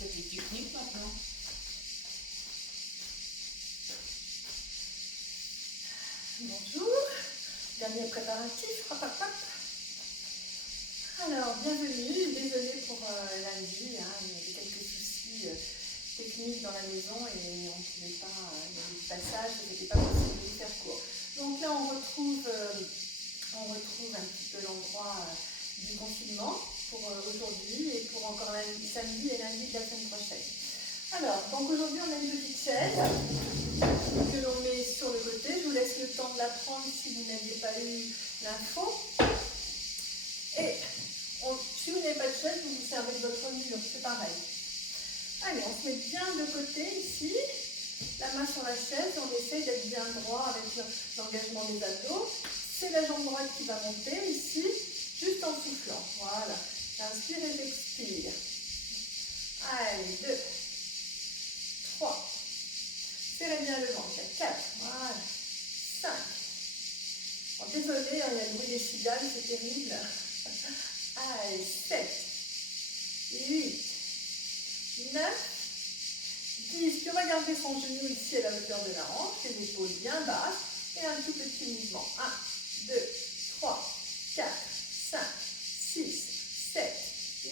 Petite technique maintenant. Bonjour, dernier préparatif, hop hop hop. Alors, bienvenue, désolée pour lundi, hein, il y avait quelques soucis techniques dans la maison et on ne pouvait pas, il y avait du passage, ce n'était pas possible de vous faire court. Donc là, on retrouve un petit peu l'endroit du confinement pour aujourd'hui et pour encore samedi et lundi de la semaine prochaine. Alors, donc aujourd'hui, on a une petite chaise que l'on met sur le côté. Je vous laisse le temps de la prendre si vous n'aviez pas eu l'info. Et si vous n'avez pas de chaise, vous vous servez de votre mur, c'est pareil. Allez, on se met bien de côté ici, la main sur la chaise, on essaye d'être bien droit avec l'engagement des abdos. C'est la jambe droite qui va monter ici, juste en soufflant. Voilà, j'inspire et j'expire. Allez, 2, 3, serrez bien le ventre, 4, voilà, 5. Oh, désolé, il y a le bruit des cigales, c'est terrible. Allez, 7, 8, 9, 10. Puis on va garder son genou ici à la hauteur de la hanche, les épaules bien basses, et un tout petit mouvement. 1, 2, 3, 4, 5, 6, 7,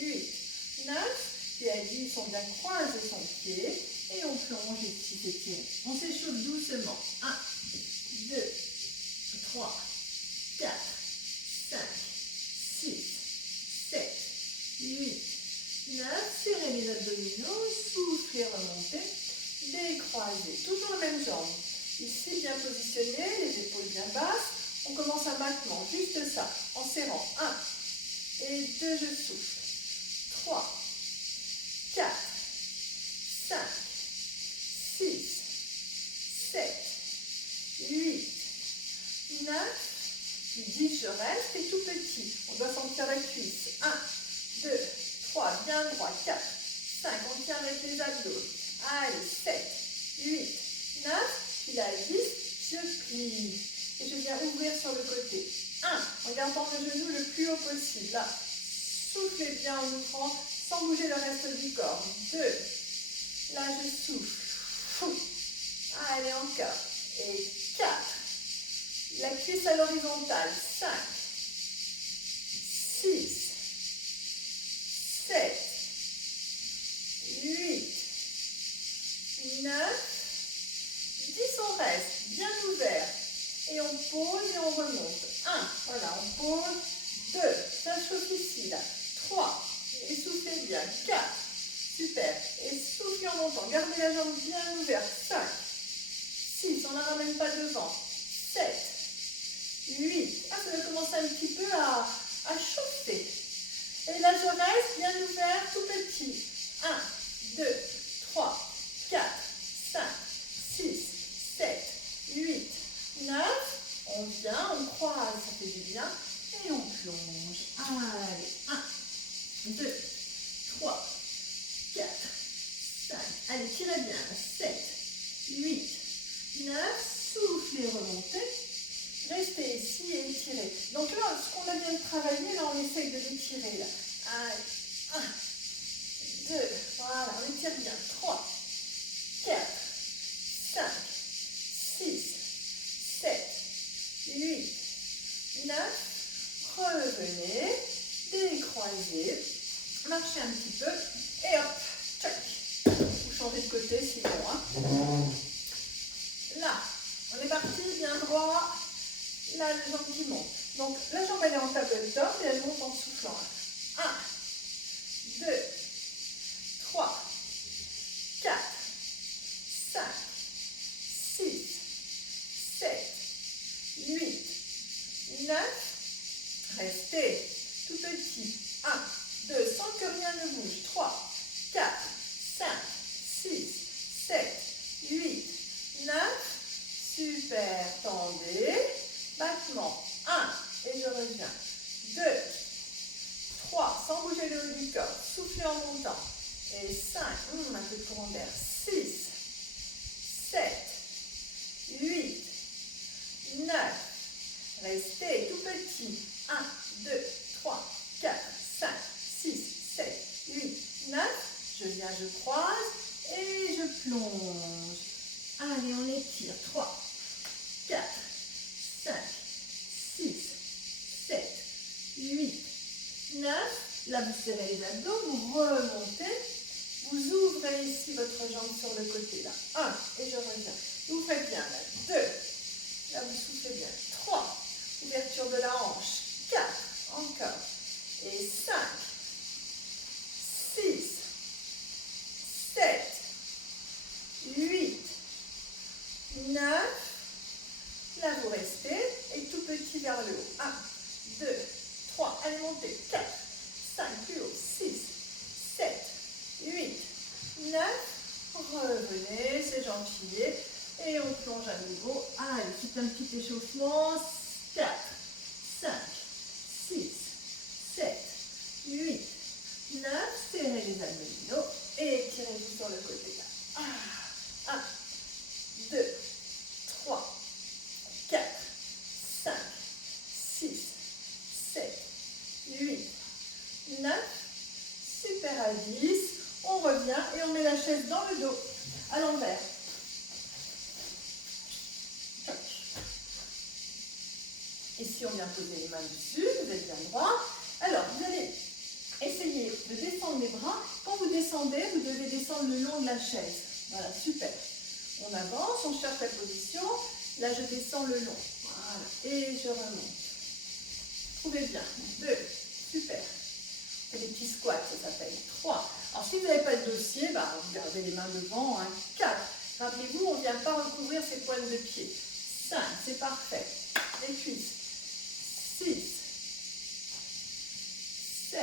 8, 9. Puis à 10, on vient croiser son pied et on plonge ici, s'étire. On s'échauffe doucement. 1, 2, 3, 4, 5, 6, 7, 8, 9. Serrez les abdominaux, soufflez, remontez, décroisez. Toujours la même jambe. Ici, bien positionné, les épaules bien basses. On commence un battement, juste ça, en serrant. 1 et 2, je souffle. 3, 4, 5, 6, 7, 8, 9, puis 10, je reste, et tout petit. On doit sentir la cuisse. 1, 2, 3, bien droit, 4, 5, on tient avec les abdos. Allez, 7, 8, 9, puis là, 10, je plie. Et je viens ouvrir sur le côté. 1, en gardant le genou le plus haut possible. Là, soufflez bien en ouvrant, sans bouger le reste du corps. 2, là, je souffle. Allez, encore. Et 4, la cuisse à l'horizontale. 5, 6, 7, 8, 9, 10, on reste, bien ouvert. Et on pose et on remonte. 1, voilà, on pose. 2, ça chauffe ici, là. 3, et soufflez bien. 4, super. Et soufflez en montant. Gardez la jambe bien ouverte. 5, 6, on ne la ramène pas devant. 7, 8. Ah, ça va commencer un petit peu à chauffer. Et là, je reste bien ouvert, tout petit. 1, 2, 3, 4, 5, 6, 7, 8, 9. On vient, on croise, ça fait du bien. Et on plonge. Allez, 1, 2, 3, 4, 5. Allez, tirez bien. 7, 8, 9. Soufflez, remontez. Restez ici et étirez. Donc là, ce qu'on a bien travaillé, là, on essaye de l'étirer. Là. Allez, 1, 2, voilà, on étire bien. 3, 4, 5, 6, 7, 8, 9. Revenez, décroisez, marchez un petit peu et hop, tchac. Vous changez de côté sinon. Hein. Là, on est parti, bien droit. Là, la jambe qui monte. Donc, la jambe, elle est en tabletop et elle monte en soufflant. 1, 2, 3, 4, 5, 6, 7, 8, 9. Restez tout petit. 1, 2, sans que rien ne bouge. 3, 4, 5, 6, 7, 8, 9. Super. Tendez. Battement. 1, et je reviens. 2, 3, sans bouger le haut du corps. Soufflez en montant. Et 5, un peu de courant d'air. 6, 7, 8, 9. Restez tout petit. 1, 2, 3, 4, 5, 6, 7, 8, 9. Je viens je croise et je plonge. Allez, on étire. 3, 4, 5, 6, 7, 8, 9. Là, vous serrez les abdos, vous remontez. Vous ouvrez ici votre jambe sur le côté. Là, 1, et je reviens. Vous faites bien. Là, 2. Là, vous soufflez bien. 3. Ouverture de la hanche. 4. Encore. Et 5. 6. 7. 8. 9. Là, vous restez. Et tout petit vers le haut. 1, 2, 3. Allez, montez. 4, 5, plus haut. 6, 7, 8, 9. Revenez, c'est gentil. Et on plonge à nouveau. Allez, c'est un petit échauffement. 4, 5, 6, 7, 8, 9. Serrez les abdominaux et étirez-vous sur le côté. 1, 2, 3, 4, 5, 6, 7, 8, 9. Super à 10. On revient et on met la chaise dans le dos, à l'envers. Ici, on vient poser les mains dessus, vous êtes bien droit. Alors, vous allez essayer de descendre les bras. Quand vous descendez, vous devez descendre le long de la chaise. Voilà, super. On avance, on cherche la position. Là, je descends le long. Voilà, et je remonte. Trouvez bien. 2, super. C'est des petits squats, ça s'appelle. 3. Alors, si vous n'avez pas de dossier, bah, vous gardez les mains devant. 4. Rappelez-vous, on ne vient pas recouvrir ses pointes de pied. 5, c'est parfait. Les cuisses. 6, 7,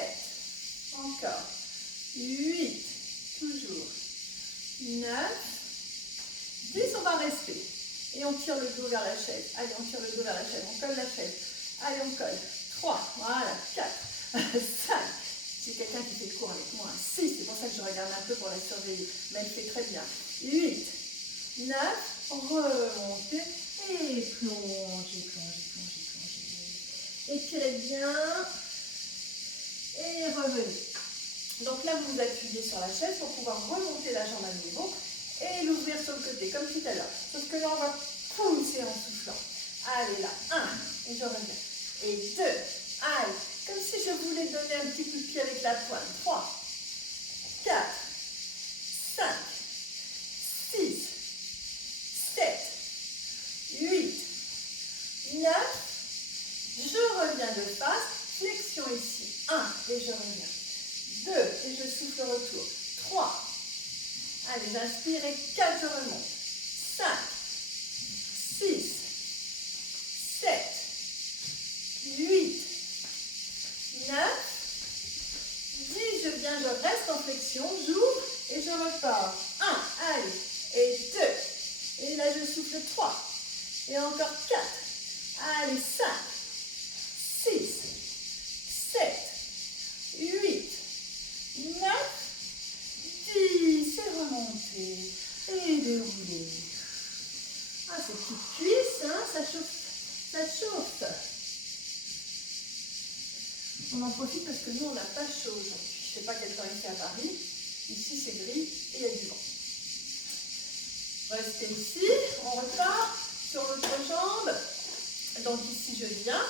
encore, 8, toujours, 9, 10, on va rester. Et on tire le dos vers la chaise. Allez, on tire le dos vers la chaise, on colle la chaise. Allez, on colle. 3, voilà, 4, 5. J'ai quelqu'un qui fait le cours avec moi. 6, c'est pour ça que je regarde un peu pour la surveiller. Mais elle fait très bien. 8, 9, remontez et plongez, plongez, plongez. Étirez bien et revenez. Donc là, vous vous appuyez sur la chaise pour pouvoir remonter la jambe à nouveau et l'ouvrir sur le côté, comme tout à l'heure. Sauf que là, on va pousser en soufflant. Allez, là, 1, et je reviens. Et 2, allez, comme si je voulais donner un petit coup de pied avec la pointe. 3, 4, 5, 6, 7, 8, 9. Je reviens de face, flexion ici, 1, et je reviens, 2, et je souffle retour, 3, allez, j'inspire et 4, je remonte, 5, 6, 7, 8, 9, 10, je viens, je reste en flexion, j'ouvre et je repars, 1, allez, et 2, et là je souffle 3, et encore 4, allez, 5, 6, 7, 8, 9, 10, et remontez, et déroulez. Ah, ces petites cuisses, hein, ça chauffe, ça chauffe. On en profite parce que nous, on n'a pas chaud aujourd'hui. Je ne sais pas quel temps il fait à Paris. Ici, c'est gris et il y a du vent. Restez ici, on repart sur l'autre jambe. Donc ici, je viens.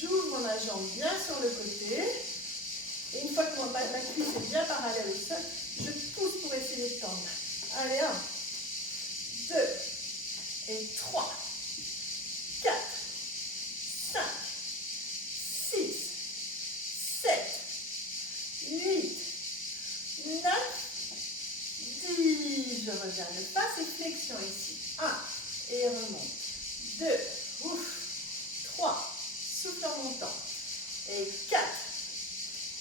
J'ouvre ma jambe bien sur le côté. Et une fois que ma cuisse est bien parallèle au sol, je pousse pour essayer de tendre. Allez, 1, 2, et 3, 4, 5, 6, 7, 8, 9, 10. Je reviens de face et flexion ici. 1, et remonte. 2, ouf. 3, souffle en montant. Et 4,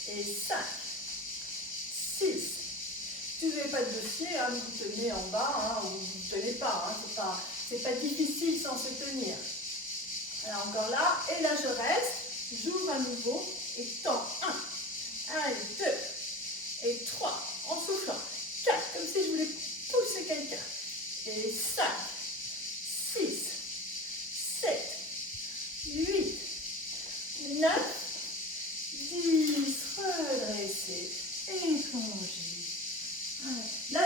et 5, 6. Si vous n'avez pas de dossier, hein, vous tenez en bas, hein, ou vous ne tenez pas. Hein, c'est pas difficile sans se tenir. Alors encore là, et là je reste, j'ouvre à nouveau et tends. 1, allez, 2, et 3, en soufflant. 4, comme si je voulais pousser quelqu'un. Et 5, 6, 7, 8, 9, 10, redressez et plongez. Là,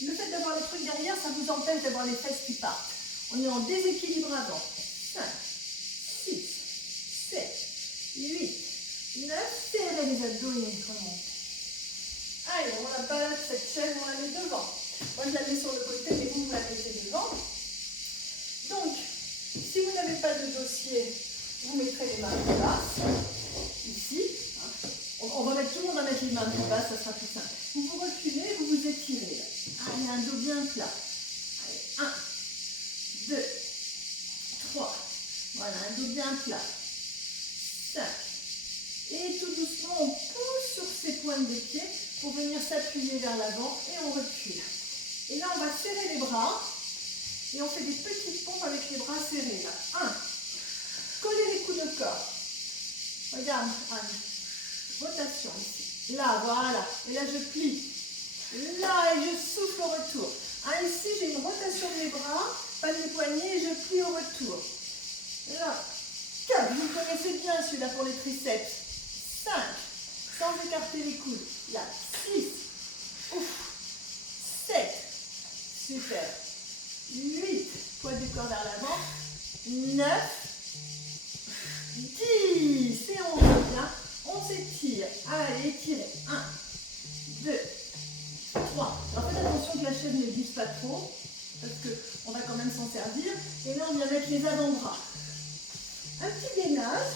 le fait d'avoir les trucs derrière, ça vous empêche d'avoir les fesses qui partent. On est en déséquilibre avant. 5, 6, 7, 8, 9. Serrez les abdos et remontez. Allez, on la balade, cette chaîne, on la met devant. Moi, je la mets sur le côté, mais vous la mettez devant. Donc, si vous n'avez pas de dossier, vous mettrez les mains plus basses. Ici. On va mettre tout le monde à mettre les mains plus basses, ça sera plus simple. Vous vous reculez, vous vous étirez. Allez, un dos bien plat. Allez, 1, 2, 3. Voilà, un dos bien plat. 5. Et tout doucement, on pousse sur ses pointes des pieds pour venir s'appuyer vers l'avant et on recule. Et là, on va serrer les bras et on fait des petites pompes avec les bras serrés. Là. 1. Collez les coudes au corps. Regarde, Anne. Rotation ici. Là, voilà. Et là, je plie. Là, et je souffle au retour. Ah, ici, j'ai une rotation de mes bras, pas de mes poignets, et je plie au retour. Là. 4. Vous connaissez bien celui-là pour les triceps. 5. Sans écarter les coudes. Là. 6. Ouf. 7. Super. 8. Poids du corps vers l'avant. 9. 10. Et on revient. On s'étire. Allez, étirez. 1, 2, 3. Alors faites attention que la chaise ne glisse pas trop, parce qu'on va quand même s'en servir. Et là, on vient mettre les avant-bras. Un petit gainage.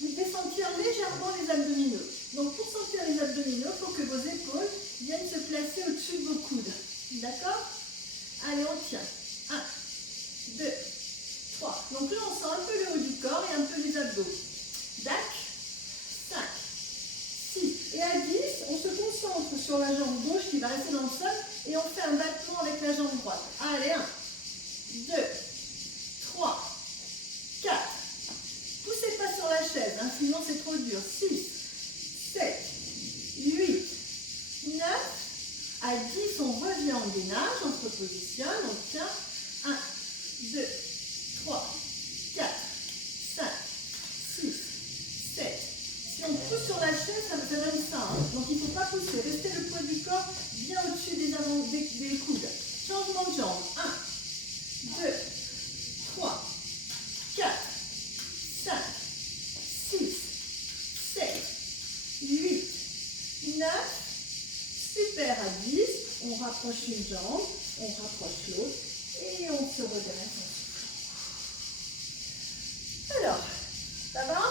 Vous devez sentir légèrement les abdominaux. Donc pour sentir les abdominaux, il faut que vos épaules viennent se placer au-dessus de vos coudes. D'accord? Allez, on tient. 1, 2, 3. Donc là, on sent un peu le haut du corps et un peu les abdos. Dac. 5, 6. Et à 10, on se concentre sur la jambe gauche qui va rester dans le sol et on fait un battement avec la jambe droite. Allez, 1, 2, 3, 4. Poussez pas sur la chaise, hein, sinon c'est trop dur. 6, 7, 8, 9. À 10, on revient en gainage, on se repositionne, on tient. 1, 2, 3, 4, 5, 6, 7. Si on pousse sur la chaise, ça donne ça. Hein. Donc il ne faut pas pousser. Restez le poids du corps bien au-dessus des coudes. Changement de jambe. 1, 2, 3, 4, 5, 6, 7, 8, 9. Super, à 10. On rapproche une jambe, on rapproche l'autre et on se redresse en soufflant. Alors, ça va?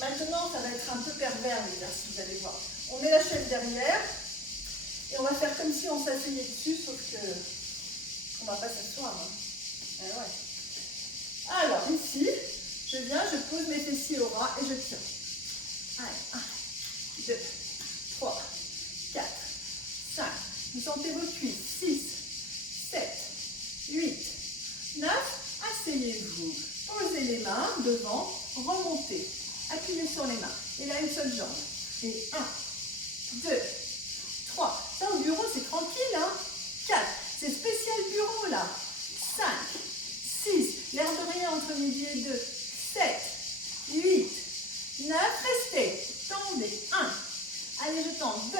Maintenant, ça va être un peu pervers l'exercice, vous allez voir. On met la chaise derrière et on va faire comme si on s'asseyait dessus, sauf que on ne va pas s'asseoir. Hein. Ouais. Alors, ici, je viens, je pose mes fessiers au ras et je tiens. Allez, 1, 2, 3, 4, 5. Vous sentez vos cuisses. 6, 7, 8, 9. Asseyez-vous. Posez les mains devant, remontez. Appuyez sur les mains. Et là, une seule jambe. Et 1, 2, 3. Ça, au bureau, c'est tranquille. Hein. 4. C'est spécial bureau, là. 5, 6. L'air de rien entre midi et 2. 7, 8, 9. Restez. Tendez. 1. Allez, je tente. 2.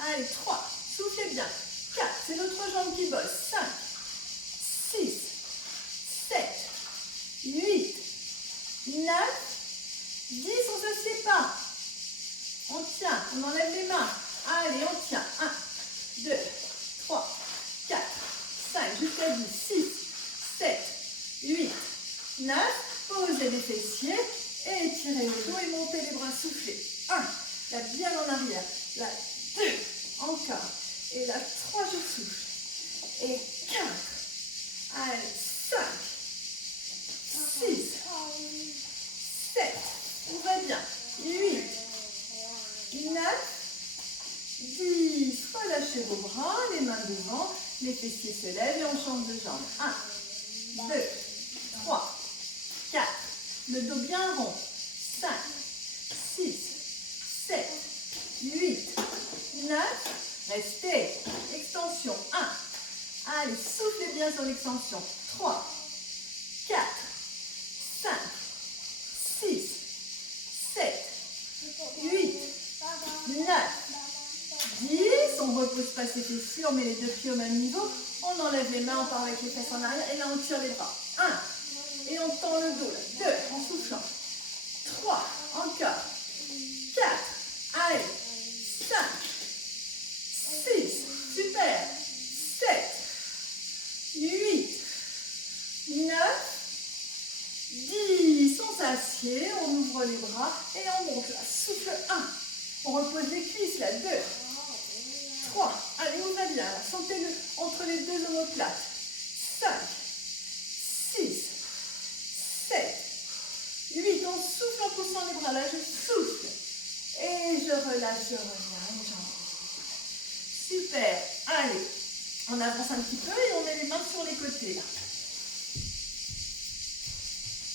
Allez, 3. Soufflez bien. 4. C'est l'autre jambe qui bosse. 5, 6, 7, 8, 9. 10, on ne s'assied pas. On tient, on enlève les mains. Allez, on tient. 1, 2, 3, 4, 5, jusqu'à 10, 6, 7, 8, 9. Posez les fessiers et étirez le dos et montez les bras, soufflez. 1, là bien en arrière. Là, 2, encore. Et là, 3, je souffle. Et 4. Allez, 5, 6, 7. On va bien. 8, 9, 10. Relâchez vos bras, les mains devant, les fessiers se lèvent et on change de jambe. 1, 2, 3, 4. Le dos bien rond. 5, 6, 7, 8, 9. Restez. Extension. 1. Allez, soufflez bien sur l'extension. 3, 4, 5, 6, 7, 8, 9, 10. on ne repose pas ses fessiers, on met les deux pieds au même niveau, on enlève les mains, on part avec les fesses en arrière, et là on tire les bras. 1, et on tend le dos, là. 2, en soufflant. 3, encore. 4, allez. 5, 6, super. 7, 8, 9, 10. On s'assied, on ouvre les bras et on monte là. Souffle 1. On repose les cuisses là. 2, 3. Allez, on va bien là. Sentez-le entre les deux omoplates. 5, 6, 7, 8. On souffle en poussant les bras là. Je souffle. Et je relâche, je reviens. Super. Allez. On avance un petit peu et on met les mains sur les côtés là.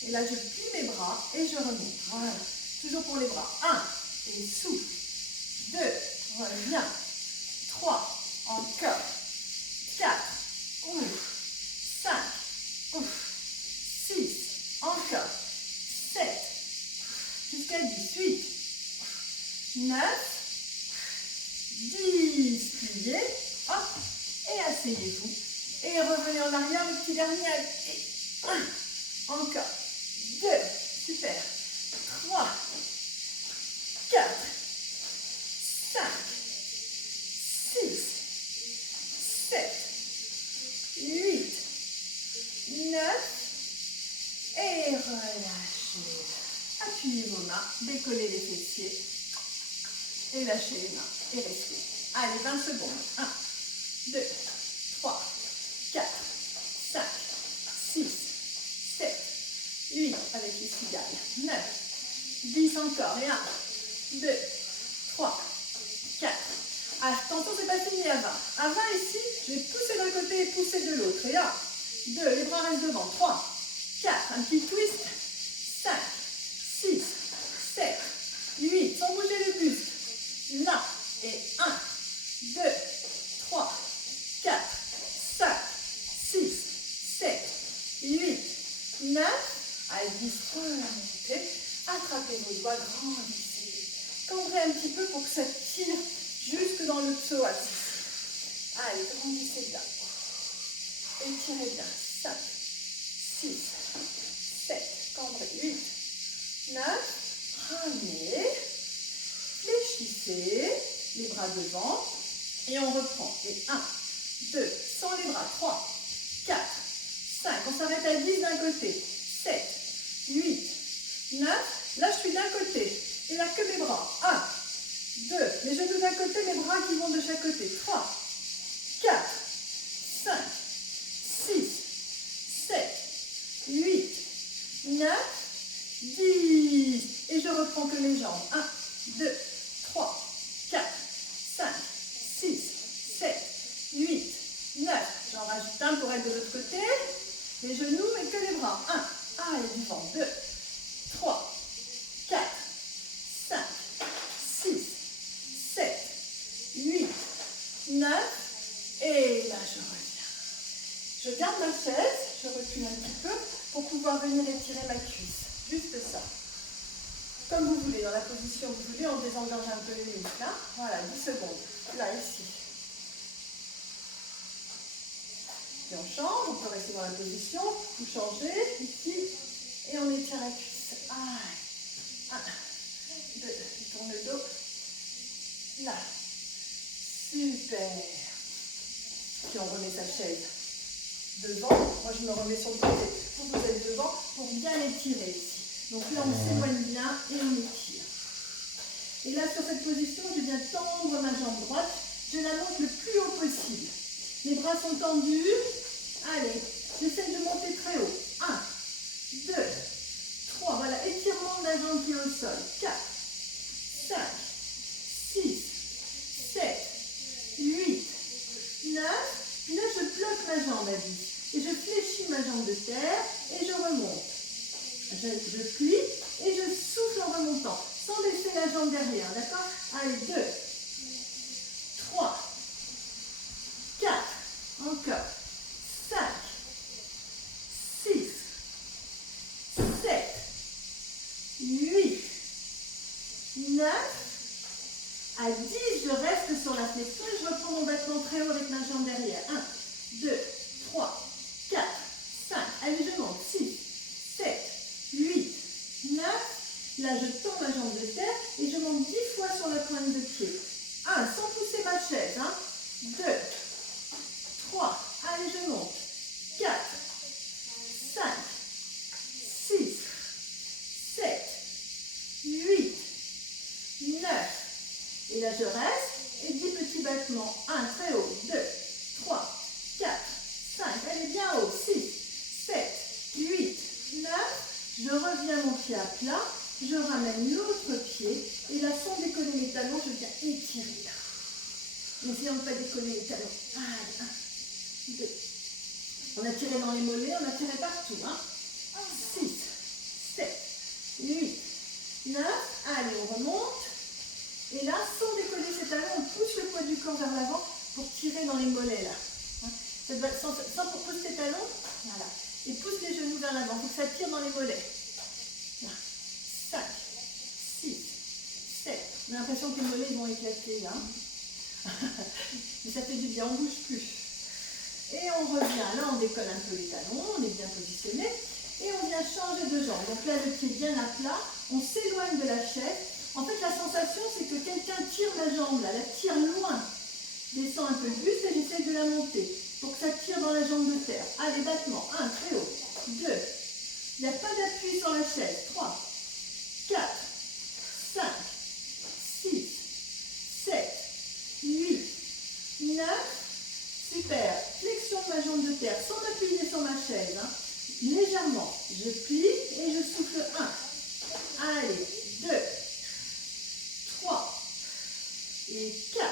Et là, je plie mes bras et je remonte. Voilà. Toujours pour les bras. 1. Et souffle. 2. Reviens. 3. Encore. 4. Ouf. 5. Ouf. 6. Encore. 7. Jusqu'à 10. 8. 9. 10. Pliez. Hop. Et asseyez-vous. Et revenez en arrière, le petit dernier. Et 1. Encore. 2. Super. 3. 4. 5. 6. 7. 8. 9. Et relâchez. Appuyez vos mains. Décollez les fessiers. Et lâchez les mains. Et restez. Allez, 20 secondes. 1. 2, 3, 4, 5, 6, 7, 8, avec les cigales, 9, 10 encore, et 1, 2, 3, 4. Attention, c'est pas fini à 20. À 20 ici, je vais pousser d'un côté et pousser de l'autre. Et 1, 2, les bras restent devant, 3, 4, un petit twist, 5, 6, 7, 8, sans bouger le buste. Là, et 1, 2, 3, 4, 5, 6, 7, 8, 9, allez, 10, remontez, attrapez vos doigts, grandissez, cambrez un petit peu pour que ça tire jusque dans le psoas. Allez, grandissez bien, étirez bien, 5, 6, 7, cambrez, 8, 9, ramenez, fléchissez, les bras devant, et on reprend, et 1, 2, sans les bras, 3, 4, 5, on s'arrête à 10 d'un côté, 7, 8, 9, là je suis d'un côté, et là que mes bras, 1, 2, les genoux d'un côté, mes bras qui vont de chaque côté, 3, 4, 5, 6, 7, 8, 9, 10, et je reprends que les jambes, 1, 2, 3, 4, 5, 6, 7, 8, 9, j'en rajoute un pour être de l'autre côté, les genoux et que les bras, 1, allez du vent, 2, 3, 4, 5, 6, 7, 8, 9, et là je reviens. Je garde ma chaise, je recule un petit peu pour pouvoir venir étirer ma cuisse, juste ça. Comme vous voulez, dans la position que vous voulez, on désengorge un peu les muscles, là. Voilà, 10 secondes, là, ici. Et on change, on peut rester dans la position, vous changez, ici, et on étire la cuisse. 1, 2, je tourne le dos, là, super. Puis on remet sa chaise devant, moi je me remets sur le côté, vous êtes devant, pour bien étirer ici. Donc là on s'éloigne bien et on étire. Et là sur cette position, je viens tendre ma jambe droite, je la monte le plus haut possible. Les bras sont tendus. Allez, j'essaie de monter très haut. 1, 2, 3. Voilà, étirement de la jambe qui est au sol. 4, 5, 6, 7, 8, 9. Puis là, je bloque ma jambe à 10. Et je fléchis ma jambe de terre et je remonte. Je plie et je souffle en remontant, sans laisser la jambe derrière. D'accord? Allez, 2, 3, 4, encore, 5, 6, 7, 8, 9, À 10, je reste sur la flexion et je reprends mon battement très haut avec ma jambe derrière. 1, 2, 3, 4, 5. Allez, je monte. 6, 7, 8, 9. Là, je tends ma jambe de terre et je monte 10 fois sur la pointe de pied. 1, sans pousser ma chaise. 2, 3. Allez, je monte. 4, 5, 6, 7, 8, 9. Et là, je reste. Et 10 petits battements. 1, très haut. 2, 3, 4, 5. Allez, bien haut. 6, 7, 8, 9. Je reviens mon pied à plat. Je ramène l'autre pied. Et là, sans décoller mes talons, je viens étirer. N'essayons de ne pas décoller les talons. Allez, 1, 2. On a tiré dans les mollets, on a tiré partout. 6, 7, 8, 9. Allez, on remonte. Et là, sans décoller ses talons, on pousse le poids du corps vers l'avant pour tirer dans les mollets. Là. Ça doit, sans pour pousser tes talons. Voilà. Et pousse les genoux vers l'avant. Il faut que ça tire dans les mollets. Là. 5, 6, 7. On a l'impression que les mollets vont éclater là. Mais ça fait du bien, on ne bouge plus. Et on revient. Là, on décolle un peu les talons. On est bien positionné. Et on vient changer de jambe. Donc là, le pied bien à plat. On s'éloigne de la chaise. En fait, la sensation, c'est que quelqu'un tire ma jambe, là, la tire loin. Descend un peu le buste et j'essaie de la monter pour que ça tire dans la jambe de terre. Allez, battement. 1, très haut. 2. Il n'y a pas d'appui sur la chaise. 3, 4, 5, 6, 7, 8, 9. Super. Flexion de ma jambe de terre sans m'appuyer sur ma chaise. Légèrement. Je plie et je souffle. 1. Allez. 2. 3 et 4,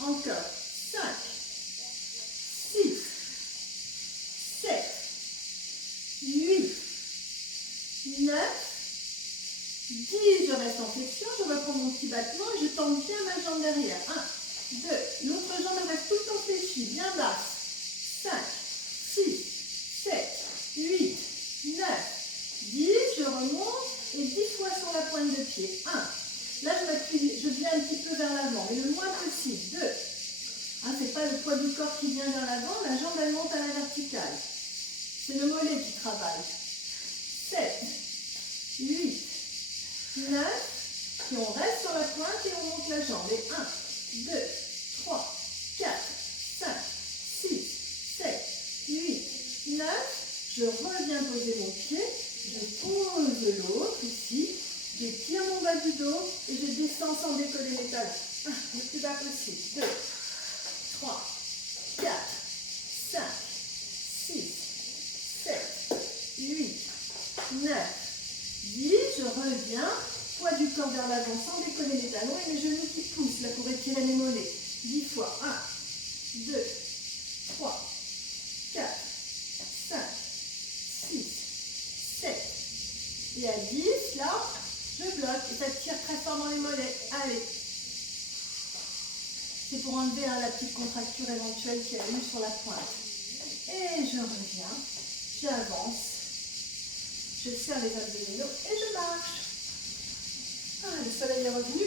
encore 5, 6, 7, 8, 9, 10, je reste en flexion, je reprends mon petit battement et je tends bien ma jambe derrière. 1, 2, l'autre jambe reste tout le temps fléchie, bien basse. 5, 6, 7, 8, 9, 10, je remonte et 10 fois sur la pointe de pied. 1. Là, je viens un petit peu vers l'avant, mais le moins possible. 2. Ce n'est pas le poids du corps qui vient vers l'avant, la jambe, elle monte à la verticale. C'est le mollet qui travaille. 7, 8, 9. Puis on reste sur la pointe et on monte la jambe. Et 1, 2, 3, 4, 5, 6, 7, 8, 9. Je reviens poser mon pied. Je pose l'autre ici. J'étire mon bas du dos et je descends sans décoller les talons. Le plus bas possible. 2, 3, 4, 5, 6, 7, 8, 9, 10. Je reviens. Poids du corps vers l'avant sans décoller les talons et mes genoux qui poussent là pour étirer mes mollets. 10 fois. 1, 2, 3, 4, 5, 6, 7. Et à 10, là, je bloque et ça tire très fort dans les mollets. Allez. C'est pour enlever la petite contracture éventuelle qu'il y a eu sur la pointe. Et je reviens. J'avance. Je serre les abdominaux et je marche. Le soleil est revenu.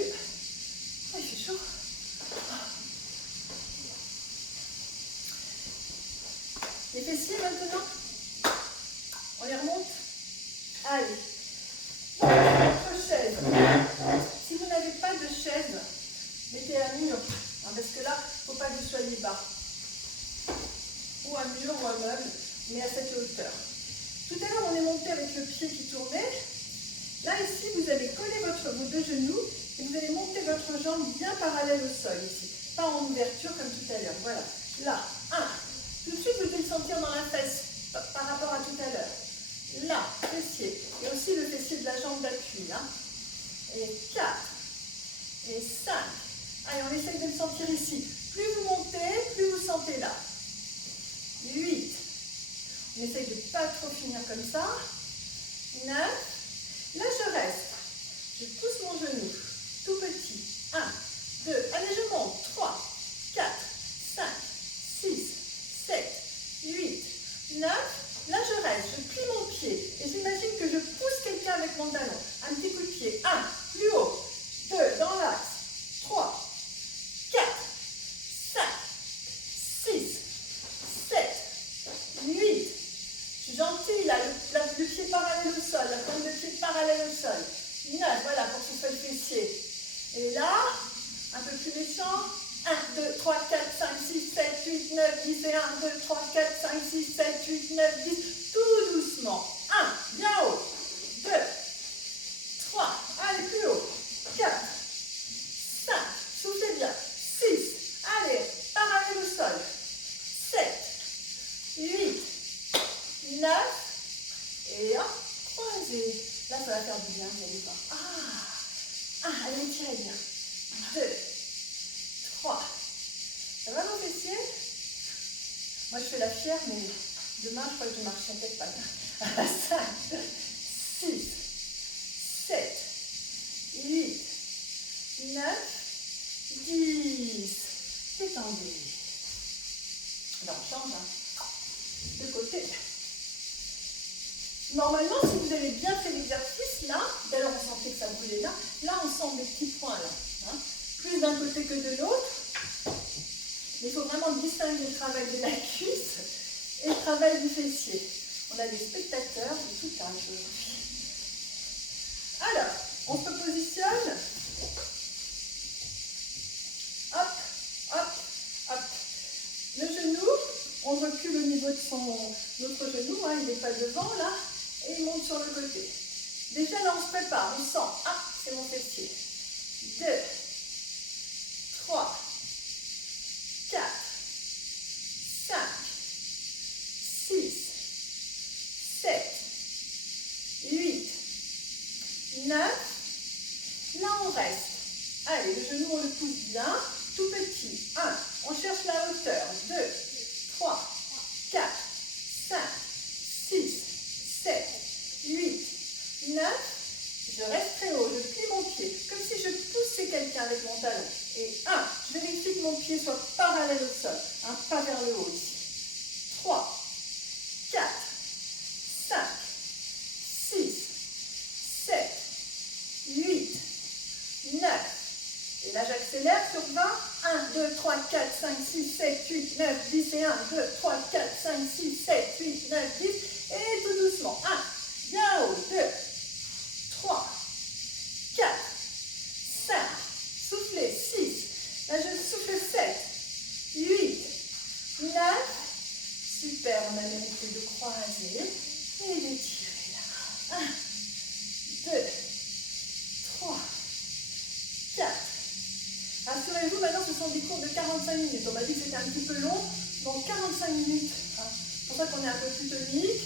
Il fait chaud. Les fessiers maintenant. On les remonte. Allez. Votre chaise. Si vous n'avez pas de chaise, mettez un mur. Parce que là, il ne faut pas que vous soyez bas. Ou un mur ou un meuble, mais à cette hauteur. Tout à l'heure, on est monté avec le pied qui tournait. Là, ici, vous allez coller vos deux genoux et vous allez monter votre jambe bien parallèle au sol ici. Pas en ouverture comme tout à l'heure. Voilà. Là, 1. Tout de suite, vous devez le sentir dans la fesse par rapport à tout à l'heure. Là, fessier. Et aussi le fessier de la jambe d'appui. Et 4. Et 5. Allez, on essaye de le sentir ici. Plus vous montez, plus vous sentez là. 8. On essaye de ne pas trop finir comme ça. 9. Là, je reste. Je pousse mon genou. Tout petit. 1, 2. Allez, je monte. 3, 4, 5, 6, 7, 8, 9. Là, je reste. Je plie mon pied. Et j'imagine que je pousse quelqu'un avec mon talon. Un petit coup de pied. 1, plus haut. 2, dans l'axe. 3, descends. 1, 2, 3, 4, 5, 6, 7, 8, 9, 10 et 1, 2, 3, 4, 5, 6, 7, 8, 9, 10. Tout doucement. 1, bien haut. 2, 3, allez plus haut. 4, 5, soufflez bien. 6, allez, parallèle au sol. 7, 8, 9, et hop, croisez. Là, ça va faire du bien, vous allez voir. Allez, tirez bien. 2, 3. Ça va vos fessiers? Moi, je fais la fière, mais demain, je crois que je marche peut-être pas bien. 5, 6, 7, 8, 9, 10. Détendez. Alors, on change, de côté. Normalement, si vous avez bien fait l'exercice, là, d'ailleurs on sentait que ça brûlait là, là on sent des petits points là, plus d'un côté que de l'autre. Mais il faut vraiment distinguer le travail de la cuisse et le travail du fessier. On a des spectateurs de tout âge aujourd'hui. Alors, on se positionne. Hop, hop, hop. Le genou, on recule au niveau de notre genou, il n'est pas devant là. Et il monte sur le côté. Déjà là on se prépare, on sent, c'est mon fessier. 2, 3, 4, 5, 6, 7, 8, 9. Là on reste. Allez, le genou on le pousse bien, tout petit. 1, on cherche la hauteur. 2, 3, 4, 5, 6, 7, 8, 9, je reste très haut, je plie mon pied, comme si je poussais quelqu'un avec mon talon. Et 1, je vérifie que mon pied soit parallèle au sol, pas vers le haut ici. 3, 4, 5, 6, 7, 8, 9. Et là j'accélère sur 20. 1, 2, 3, 4, 5, 6, 7, 8, 9, 10 et 1, 2, 3, 4, 5, 6, 7, 8, 9, 10. Et tout doucement. 1, bien haut. 2, 3, 4, 5. Soufflez. 6. Là, je souffle 7, 8, 9. Super, on a mérité de croiser et d'étirer là. 1, 2, 3, 4. Rassurez-vous, maintenant, ce sont des cours de 45 minutes. On m'a dit que c'était un petit peu long, donc 45 minutes. C'est pour ça qu'on est un peu plus tonique.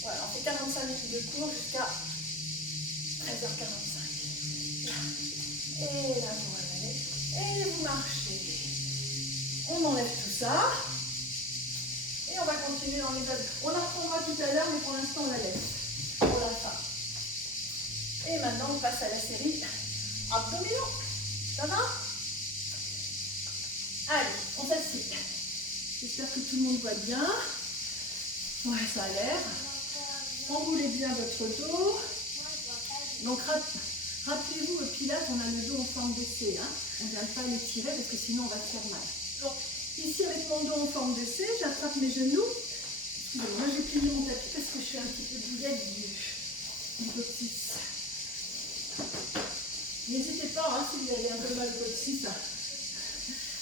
Voilà, on fait 45 minutes de cours jusqu'à 13h45. Et là, vous revenez. Et vous marchez. On enlève tout ça. Et on va continuer dans les abdos. On la reprendra tout à l'heure, mais pour l'instant, on la laisse pour la fin. Et maintenant, on passe à la série abdominaux. Ça va? Allez, on s'assied. J'espère que tout le monde voit bien. Ouais, ça a l'air. Enroulez bien votre dos. Donc, rappelez-vous, au pilates, on a le dos en forme de C. On ne vient pas l'étirer parce que sinon, on va se faire mal. Donc, ici, avec mon dos en forme de C, j'attrape mes genoux. Excusez-moi, j'ai plié mon tapis parce que je suis un petit peu douillette du coccyx. N'hésitez pas, si vous avez un peu mal au coccyx.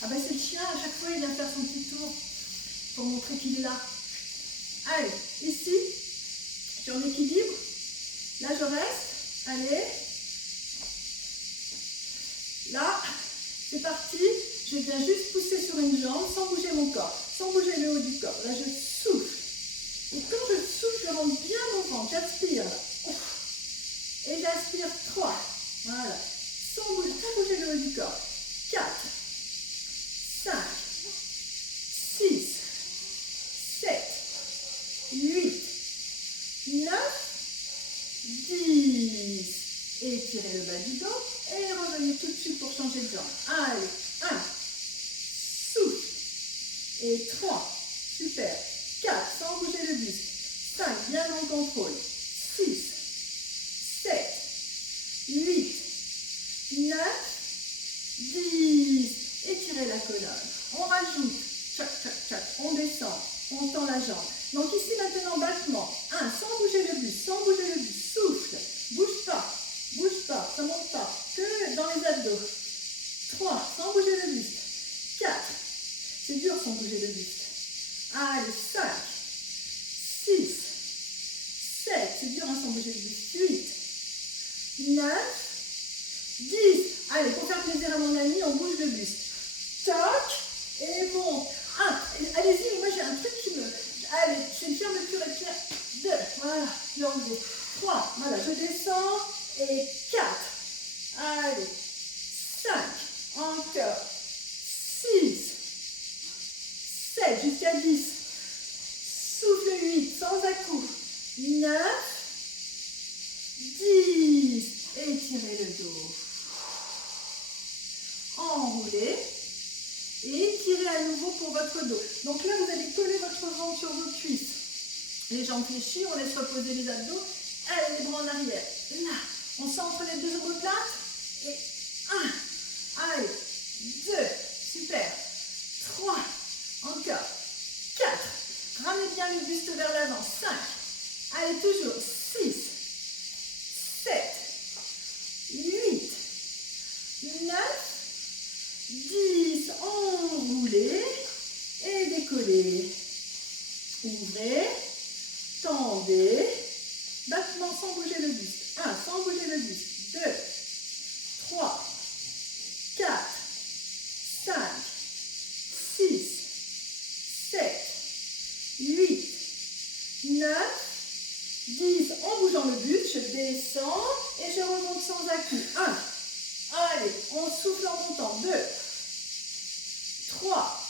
C'est le chien, à chaque fois, il vient faire son petit tour pour montrer qu'il est là. Allez, ici, je suis en équilibre. Là, je reste. Allez. Là, c'est parti. Je viens juste pousser sur une jambe sans bouger mon corps, sans bouger le haut du corps. Là, je souffle. Et quand je souffle, je rentre bien mon ventre. J'aspire. Et j'aspire 3. Voilà. Sans bouger le haut du corps. 4, 5, 6, 7, 8, 9, 10. Étirez le bas du dos et revenez tout de suite pour changer de jambe. Allez, 1, souffle. Et 3, super. 4, sans bouger le buste. 5, bien en contrôle. 6, 7, 8, 9, 10. Étirez la colonne. On rajoute. Tchac, tchac, tchac. On descend. On tend la jambe. Donc ici maintenant, battement. 1, sans bouger le buste. Sans bouger le buste. Souffle. Bouge pas. Bouge pas. Ça monte pas. Que dans les abdos. 3, sans bouger le buste. 4, c'est dur sans bouger le buste. Allez, 5, 6, 7, c'est dur hein, sans bouger le buste. 8, 9, 10. Allez, pour faire plaisir à mon ami, on bouge le buste. Toc, et monte. 1, allez-y, moi j'ai un truc qui me... Allez, j'ai une fermeture éclair. 2, voilà, je l'ai enlevé. 3, voilà, je descends. Et 4, allez, 5, encore. 6, 7, jusqu'à 10. Souffle 8, sans à-coup. 9, 10. Étirez le dos. Enroulez. Et étirez à nouveau pour votre dos. Donc là, vous allez coller votre ventre sur vos cuisses. Les jambes fléchies, on laisse reposer les abdos. Allez, les bras en arrière. Là, on centre les deux omoplates. Et 1. Allez, 2. Super. 3. Encore. 4. Ramenez bien le buste vers l'avant. 5. Allez, toujours. 6. 7. 8. 9. 10. Enroulez. Et décollez. Ouvrez. Tendez. Battement sans bouger le buste. 1. Sans bouger le buste. 2. 3. 4. 5. 6. 7. 8. 9. 10. En bougeant le buste, je descends et je remonte sans à-coup. 1. Allez, on souffle en montant. 2. 3.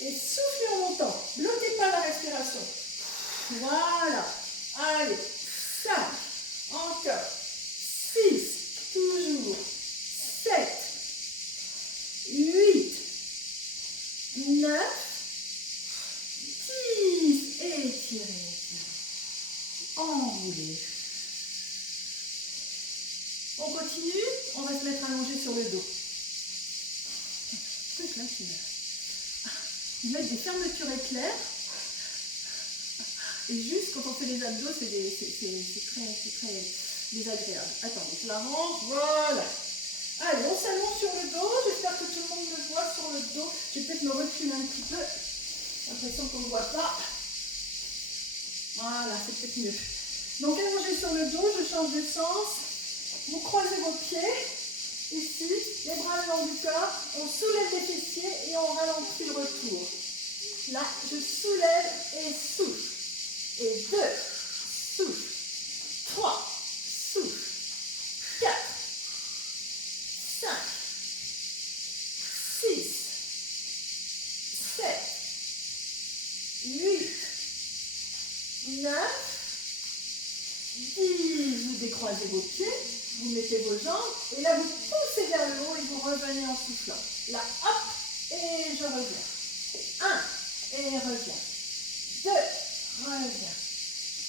Et soufflez en montant. Bloquez pas la respiration. Voilà. Allez. 5. Encore. 6. Toujours. 7. 8. 9. 10. Étirez. Enroulez. On continue. On va se mettre allongé sur le dos. Truc là, ils mettent des fermetures éclairs. Et juste quand on fait les abdos, c'est très désagréable. Attendez, je la range. Voilà. Allez, on s'allonge sur le dos. J'espère que tout le monde me voit sur le dos. Je vais peut-être me reculer un petit peu. J'ai l'impression qu'on ne voit pas. Voilà, c'est peut-être mieux. Donc, allongé sur le dos, je change de sens. Vous croisez vos pieds. Ici, les bras le long du corps. On soulève les fessiers et on ralentit le retour. Là, je soulève et souffle. Et 2, souffle. 3, souffle. 4, 5, 6, 7, 8, 9, 10. Vous décroisez vos pieds, vous mettez vos jambes, et là vous poussez vers le haut et vous revenez en soufflant. Là, hop, et je reviens. 1, et reviens. 2, reviens.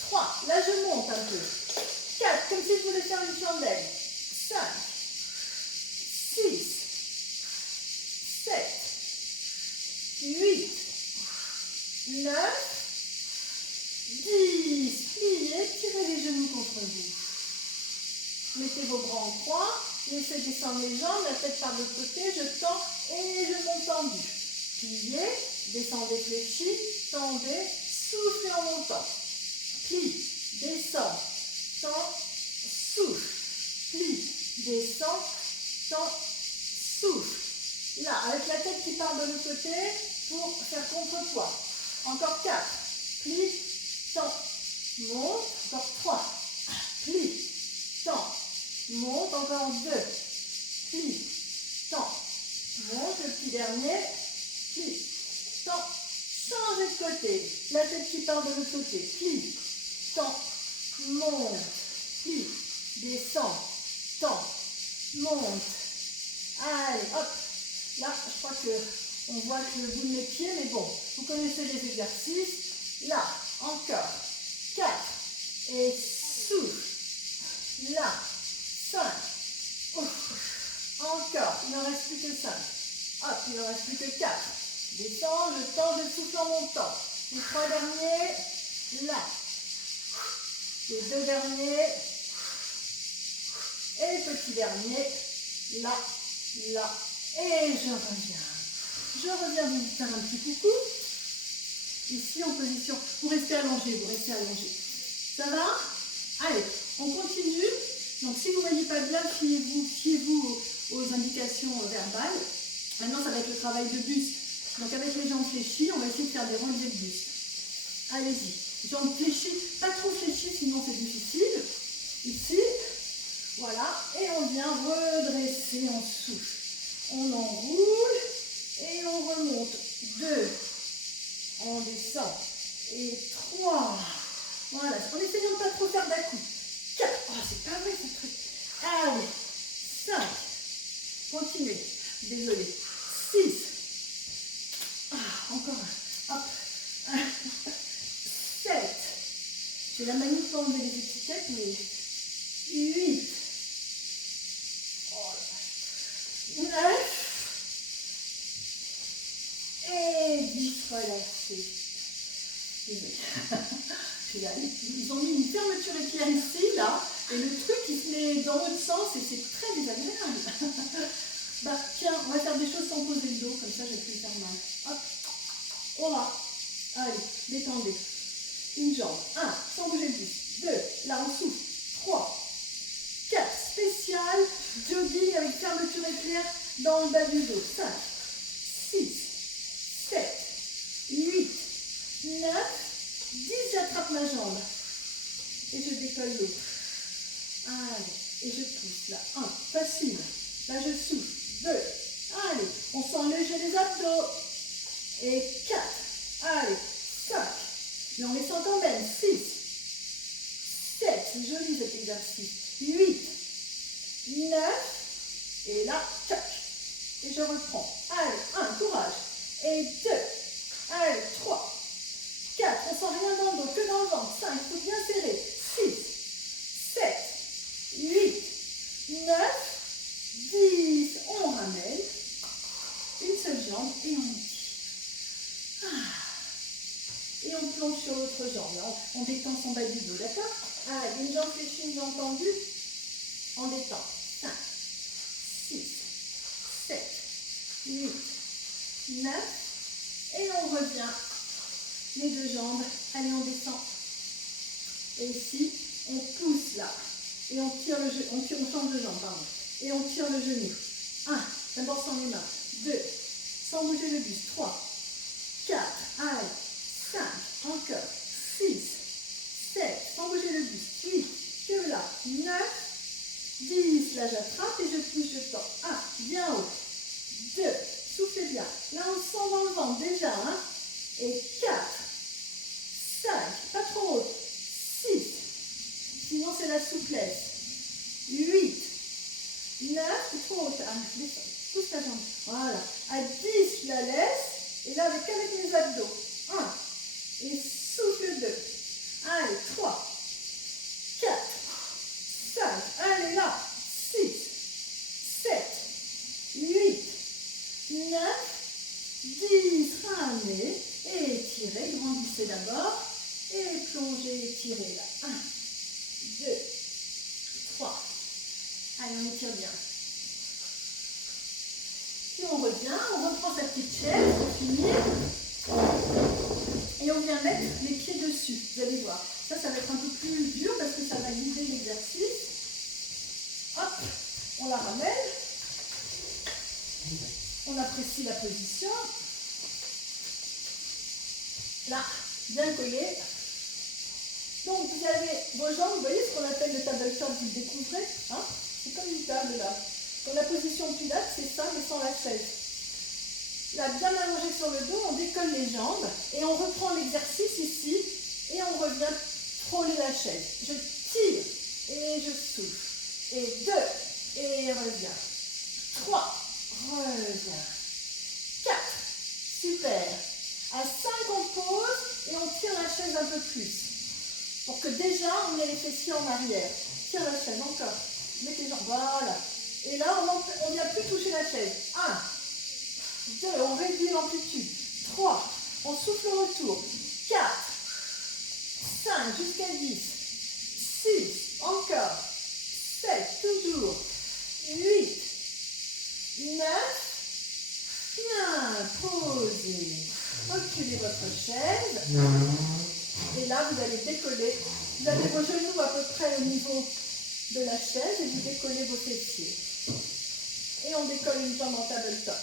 3, là je monte un peu. 4, comme si je voulais faire une chandelle. 5, 6, 7, 8, 9, 10. Pliez, tirez les genoux contre vous. Mettez vos bras en croix, laissez descendre les jambes, la tête par l'autre côté, je tends et je monte tendu. Pliez, descendez fléchi, tendez, soufflez en montant. Plie, descend, tend, souffle. Plie, descend, tend, souffle. Là, avec la tête qui part de l'autre côté pour faire contrepoids. Encore 4. Plie, tend, monte. Encore 3. Plie, tend, monte. Encore 2. Plie, tend, monte. Le petit dernier. Plie, tend, changez de côté. La tête qui part de l'autre côté. Plie, tend, monte. Plie, descend, tend, monte. Allez, hop. Là, je crois qu'on voit que le bout de mes pieds, mais bon, vous connaissez les exercices. Là, encore. 4. Et souffle. Là, 5. Ouf. Encore. Il n'en reste plus que 5. Hop, il n'en reste plus que 4. Descends, je tends, je souffle en montant. Les 3 derniers, là. Les 2 derniers. Et petit dernier, là. là, et je reviens. Je reviens vous faire un petit coucou. Ici en position, vous restez allongé, vous restez allongé. Ça va? Allez, on continue. Donc si vous ne voyez pas bien, fiez-vous aux indications verbales. Maintenant, ça va être le travail de buste. Donc avec les jambes fléchies, on va essayer de faire des relevés de buste. Allez-y. Jambes fléchies, pas trop fléchies, sinon c'est difficile. Ici, voilà. Et on vient redresser, on souffle. On enroule et on remonte. 2. On descend. Et 3. Voilà. En essayant de ne pas trop faire d'un-coup. 4. Oh, c'est pas vrai ce truc. Allez. 5. Continuez. Désolé. 6. Encore un. Hop. 7. J'ai la manie pour enlever les étiquettes, mais 8. Oh, 9. Et 10. Relâchez. Désolé. Ils ont mis une fermeture éclair ici, là, et le truc il se met dans l'autre sens et c'est très désagréable. Bah tiens, on va faire des choses sans poser le dos, comme ça je vais plus faire mal. Hop, on va. Allez, détendez. Une jambe. 1, sans bouger le buste. 2, là on souffle. 3, 4, spécial, jogging avec fermeture éclair dans le bas du dos. 5, 6, 7, 8, 9, 10, j'attrape ma jambe. Et je décolle l'autre. Allez, et je pousse là. 1, facile. Là je souffle. 2, allez, on sent léger les abdos. Et 4, allez, 5. Mais on les sent quand même. 6, 7, c'est joli cet exercice. 8, 9, et là, tchac. Et je reprends. Allez, 1, courage. Et 2, allez, 3, 4, on sent rien dans le dos, que dans le ventre. 5, il faut bien serrer. 6, 7, 8, 9, 10. On ramène. Une seule jambe et on dit. Et on plonge sur l'autre jambe. Là, on détend son bas du dos, d'accord? Allez, une jambe fléchie, une jambe tendue. On détend. 5, 6, 7, 8, 9. Et on revient. Les deux jambes. Allez, on descend. Et ici, on pousse là. Et on tire le genou. On change de jambe, pardon. Et on tire le genou. 1. D'abord sans les mains. 2. Sans bouger le buste. 3. 4. Allez. 5. Encore. 6. 7. Sans bouger le buste. 8. Que là. 9. 10. Là, j'attrape et je pousse, je tends. 1. Bien haut. 2. Soufflez bien. Là, on sent dans le ventre déjà. Hein. Et 4. 5. Pas trop haut. 6. Sinon, c'est la souplesse. 8. 9. C'est trop haut. Pousse ta jambe. Voilà. À 10, je la laisse. Et là, avec mes abdos. 1. Et souffle 2. Allez, 3. 4. 5. Allez, là. 6. 7. 8. 9. 10. Ramenez. Et étirez. Grandissez d'abord. Et plongez, étirez là. 1. 2. 3. Allez, on étire bien. Puis on revient, on reprend sa petite chaise pour finir. Et on vient mettre les pieds dessus. Vous allez voir. Ça va être un peu plus dur parce que ça va guider l'exercice. Hop, on la ramène. On apprécie la position. Là, bien collé. Donc vous avez vos jambes, vous voyez ce qu'on appelle le tabletop, vous le découvrez. Hein, c'est comme une table là. Dans la position pilates, c'est ça, mais sans la chaise. Là, bien allongé sur le dos, on décolle les jambes et on reprend l'exercice ici et on revient frôler la chaise. Je tire et je souffle. Et 2, et reviens. 3, reviens. 4, super. À 5, on pose et on tire la chaise un peu plus. Pour que déjà, on ait les fessiers en arrière. Tire la chaise, encore. Mettez les jambes, voilà. Et là, on ne vient plus toucher la chaise. 1, 2, on réduit l'amplitude. 3, on souffle au retour. 4, 5, jusqu'à 10. 6, encore. 7, toujours. 8, 9, posez. Reculez votre chaise. Et là, vous allez décoller. Vous avez vos genoux à peu près au niveau de la chaise et vous décollez vos fessiers. Et on décolle une jambe en tabletop.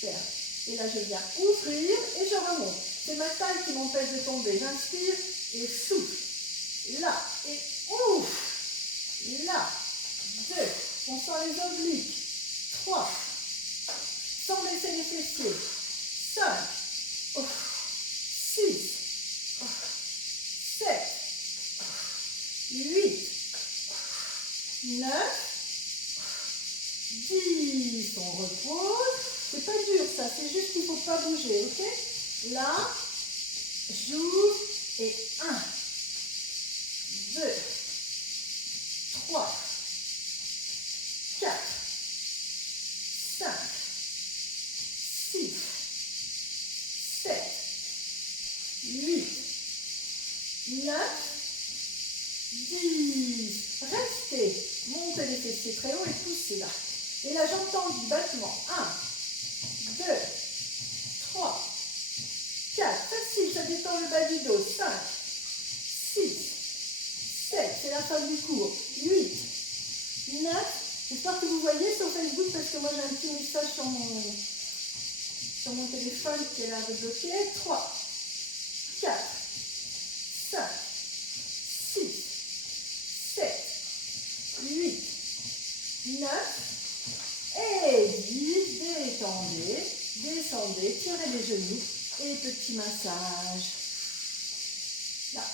Super. Et là, je viens ouvrir et je remonte. C'est ma taille qui m'empêche de tomber. J'inspire et souffle. Là et ouf. Là. 2. On sent les obliques. 3. Sans baisser les fessiers. 5. 6. 7. 8. 9. 10. On repose. C'est pas dur ça, c'est juste qu'il ne faut pas bouger, ok? Là, j'ouvre et 1, 2, 3, 4, 5, 6, 7, 8, 9, 10. Restez, montez les fessiers très haut et poussez là. Et là, j'entends du battement. 1, 2, 3, 4, facile, ça détend le bas du dos. 5, 6, 7, c'est la fin du cours. 8, 9, j'espère que vous voyez sur Facebook parce que moi j'ai un petit message sur mon téléphone qui est là de bloquer. 3, 4, 5, 6, 7, 8, 9, et 10, détendez, descendez, tirez les genoux et petit massage. Là.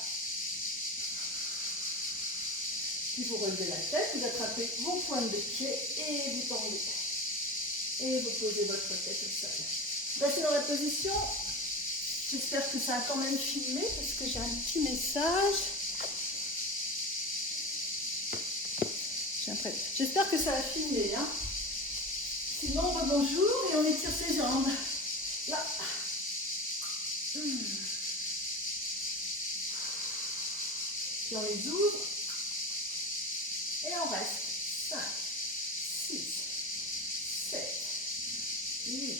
Puis vous relevez la tête, vous attrapez vos pointes de pied et vous tendez. Et vous posez votre tête au sol. Restez dans la position. J'espère que ça a quand même filmé parce que j'ai un petit message. J'espère que ça a filmé, hein. Sinon, rebonjour et on étire ses jambes. Là. Puis on les ouvre. Et on reste. 5, 6, 7, 8,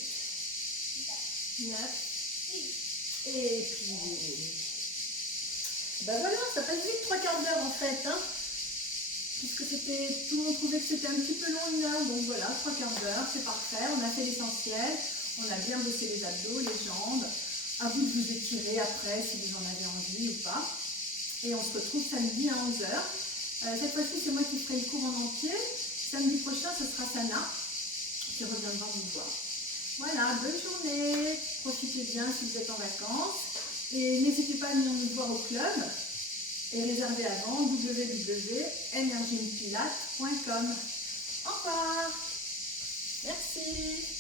9. Et puis... Ben voilà, ça passe vite 3 quarts d'heure en fait, hein. Puisque tout le monde trouvait que c'était un petit peu long, 1 heure, donc voilà, 3 quarts d'heure, c'est parfait, on a fait l'essentiel, on a bien bossé les abdos, les jambes, à vous de vous étirer après si vous en avez envie ou pas, et on se retrouve samedi à 11 h. Cette fois-ci, c'est moi qui ferai le cours en entier, samedi prochain, ce sera Sana, qui reviendra vous voir. Voilà, bonne journée, profitez bien si vous êtes en vacances, et n'hésitez pas à venir nous voir au club, et réservez avant www.energinepilates.com. Au revoir. Merci.